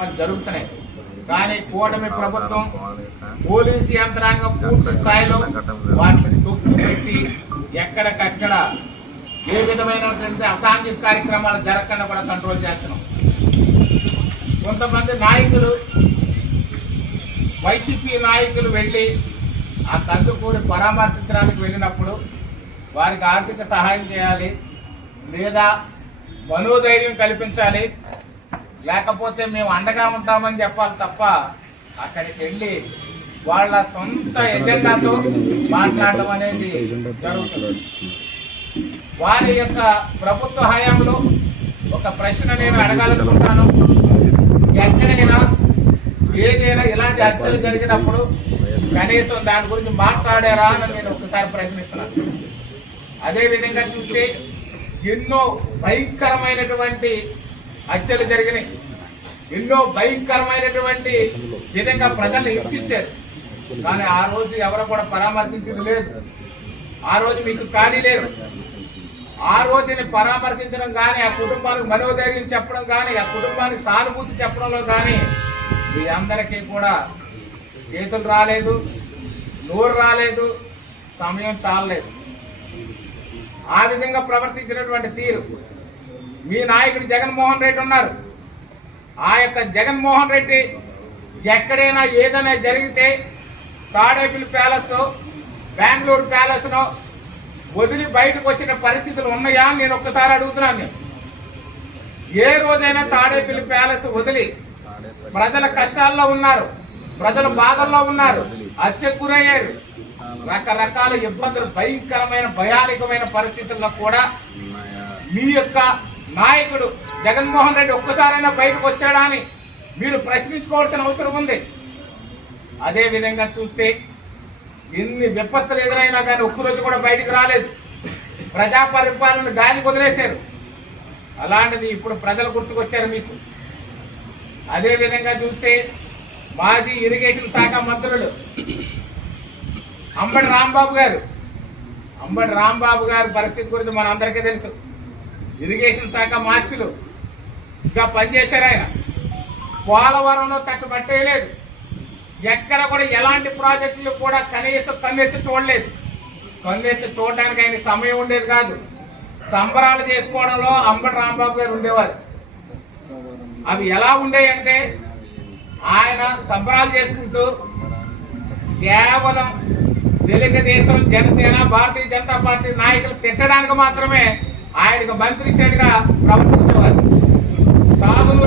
కార్యక్రమాలు జరుగుతున్నాయి. కానీ కూటమి ప్రభుత్వం పోలీసు యంత్రాంగం పూర్తి స్థాయిలో వాటిని తొక్కి పెట్టి ఎక్కడికక్కడ ఏ విధమైనటువంటి అసాంఘిక కార్యక్రమాలు జరగకుండా కూడా కంట్రోల్ చేస్తున్నాం. కొంతమంది నాయకులు, వైసీపీ నాయకులు వెళ్ళి ఆ కందుకూరి పరామర్శించడానికి వెళ్ళినప్పుడు వారికి ఆర్థిక సహాయం చేయాలి, లేదా మనోధైర్యం కల్పించాలి, లేకపోతే మేము అండగా ఉంటామని చెప్పాలి తప్ప అక్కడికి వెళ్ళి వాళ్ళ సొంత ఎజెండాతో మాట్లాడడం అనేది జరుగుతుంది. వారి యొక్క ప్రభుత్వ హయాంలో ఒక ప్రశ్న నేను అడగాలనుకుంటాను. ఎక్కడైనా ఏదైనా ఇలాంటి హత్యలు జరిగినప్పుడు కనీసం దాని గురించి మాట్లాడారా అని నేను ఒకసారి ప్రశ్నిస్తున్నాను. అదేవిధంగా చూస్తే ఎన్నో భయంకరమైనటువంటి హత్యలు జరిగినాయి, ఎన్నో భయంకరమైనటువంటి విధంగా ప్రజల్ని హింసించారు. కానీ ఆ రోజు ఎవరు కూడా పరామర్శించడం లేదు. ఆ రోజు మీకు ఖాళీ లేదు. ఆ రోజుని పరామర్శించడం కానీ, ఆ కుటుంబానికి మనోధైర్యం చెప్పడం కానీ, ఆ కుటుంబానికి సానుభూతి చెప్పడంలో కానీ మీ అందరికీ కూడా చేతులు రాలేదు, నోరు రాలేదు, సమయం చాలలేదు. ఆ విధంగా ప్రవర్తించినటువంటి తీరు మీ నాయకుడు జగన్మోహన్ రెడ్డి ఉన్నారు. ఆ యొక్క జగన్మోహన్ రెడ్డి ఎక్కడైనా ఏదైనా జరిగితే తాడేపల్లి ప్యాలెస్, బెంగళూరు ప్యాలెస్ను వదిలి బయటకు వచ్చిన పరిస్థితులు ఉన్నాయా అని నేను ఒక్కసారి అడుగుతున్నాను. ఏ రోజైనా తాడేపల్లి ప్యాలెస్ వదిలి ప్రజల కష్టాల్లో ఉన్నారు, ప్రజల బాధల్లో ఉన్నారు, హత్యకు గురయ్యారు, రకరకాల ఇబ్బందులు, భయంకరమైన భయానకమైన పరిస్థితుల్లో కూడా మీ యొక్క నాయకుడు జగన్మోహన్ రెడ్డి ఒక్కసారైనా బయటకు వచ్చాడా అని మీరు ప్రశ్నించుకోవాల్సిన అవసరం ఉంది. అదే విధంగా చూస్తే ఎన్ని విపత్తులు ఎదురైనా కానీ ఒక్కరోజు కూడా బయటకు రాలేదు. ప్రజా పరిపాలన గాలికి వదిలేశారు. అలాంటిది ఇప్పుడు ప్రజలు గుర్తుకొచ్చారు మీకు. అదే విధంగా చూస్తే మాజీ ఇరిగేషన్ శాఖ మంత్రులు అంబటి రాంబాబు గారి పరిస్థితి గురించి మనందరికీ తెలుసు. ఇరిగేషన్ శాఖ మార్చులు ఇంకా పనిచేశారు. ఆయన పోలవరంలో కట్టుబట్టేయలేదు. ఎక్కడ కూడా ఎలాంటి ప్రాజెక్టులు కూడా కనీసం కన్నెత్తి చూడలేదు. కన్నెత్తి చూడడానికి ఆయన సమయం ఉండేది కాదు. సంబరాలు చేసుకోవడంలో అంబటి రాంబాబు గారు ఉండేవారు. అవి ఎలా ఉండేయంటే ఆయన సంబరాలు చేసుకుంటూ కేవలం తెలుగుదేశం, జనసేన, భారతీయ జనతా పార్టీ నాయకులు తిట్టడానికి మాత్రమే ఆయనకు మంత్రి ఇచ్చేట్టుగా ప్రవర్తించేవారు. సాగులు